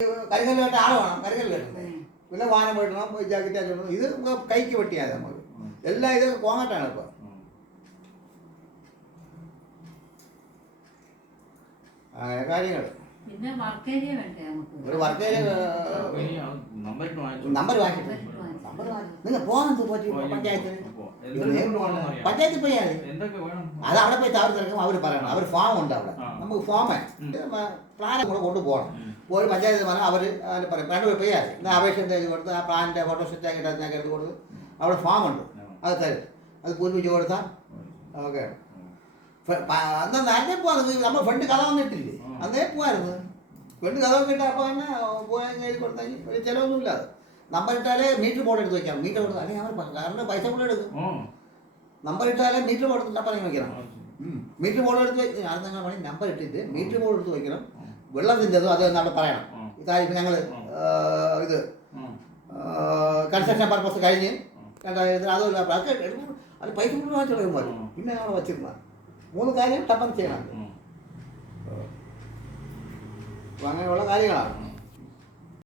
കരിങ്കല്ല് ആൾ വേണം കരിങ്കല്ല് കെട്ടണ്ടേ പിന്നെ വാനം വെട്ടണം ജാക്കറ്റ് ഇടണം ഇത് കൈക്ക് വെട്ടിയാൽ നമുക്ക്. എല്ലാം ഇത് കോങ്ങട്ടാണ് ഇപ്പൊ. അങ്ങനെ കാര്യങ്ങൾ. പിന്നെ വർക്ക് ഏരിയ വേണ്ടേ നമുക്ക്? ഒരു വർക്ക് നമ്പറിട്ട് നമ്പർ വാങ്ങിക്കും നിങ്ങൾ പോകാൻ പറ്റി പഞ്ചായത്തിന് പഞ്ചായത്തിൽ പോയാൽ മതി എന്തൊക്കെ വേണം അത് അവിടെ പോയി അവർ തിരക്കും അവർ പറയണം അവർ ഫാം ഉണ്ട് അവിടെ ആ. നമുക്ക് ഫാമേ ഉം. പ്ലാൻ കൂടെ കൊണ്ടുപോകണം ഉം. പോയി പഞ്ചായത്ത് പറഞ്ഞാൽ അവർ അതിൽ പറയും രണ്ട് പോയി ചെയ്യാതെ എന്നാൽ അപേക്ഷ എന്തെങ്കിലും കൊടുത്ത് ആ പ്ലാനിൻ്റെ ഫോട്ടോ സെറ്റ് ആക്കിയിട്ട് അതിനൊക്കെ എടുത്ത് കൊടുത്ത് അവിടെ ഫാം ഉണ്ട് അത് തരും അത് പൂരിപ്പിച്ച് കൊടുത്താൽ ഓക്കെ അന്ന് നേരത്തെ പോകാറ് നമ്മൾ ഫ്രണ്ട് കഥ വന്നിട്ടില്ലേ ആ. അന്നേ പോകായിരുന്നു ഫ്രണ്ട് കഥ വന്നിട്ട് അപ്പോൾ തന്നെ പോയാൽ എഴുതി കൊടുത്താൽ ഒരു ചിലവൊന്നുമില്ല അത് നമ്പർ ഇട്ടാലേ മീറ്റർ ബോർഡ് എടുത്ത് വെക്കാം. മീറ്റർ കൊടുത്ത് അല്ലെങ്കിൽ അവർ കാരണം പൈസ കൂടെ എടുക്കും. നമ്പർ ഇട്ടാലേ മീറ്റർ ബോർഡ് അപ്പം വെക്കണം. മീറ്റർ ബോർഡ് എടുത്ത് വെച്ച് അത് നിങ്ങൾ നമ്പർ ഇട്ടിട്ട് മീറ്റർ ബോർഡ് എടുത്ത് വെക്കണം. വെള്ളത്തിന്റെതും അത് നമ്മൾ പറയണം. ആ. ഇതായിരിക്കും ഞങ്ങൾ ഇത്. കൺസ്ട്രക്ഷൻ പർപ്പസ് കഴിഞ്ഞ് രണ്ടായിരത്തി അതുമില്ല അതൊക്കെ. അത് പൈസ കൂടെ വാങ്ങിച്ചു തുടങ്ങുമ്പോൾ പിന്നെ ഞങ്ങൾ വച്ചിരുന്ന മൂന്ന് കാര്യം ടപ്പം ചെയ്യണം. അങ്ങനെയുള്ള കാര്യങ്ങളാണ്.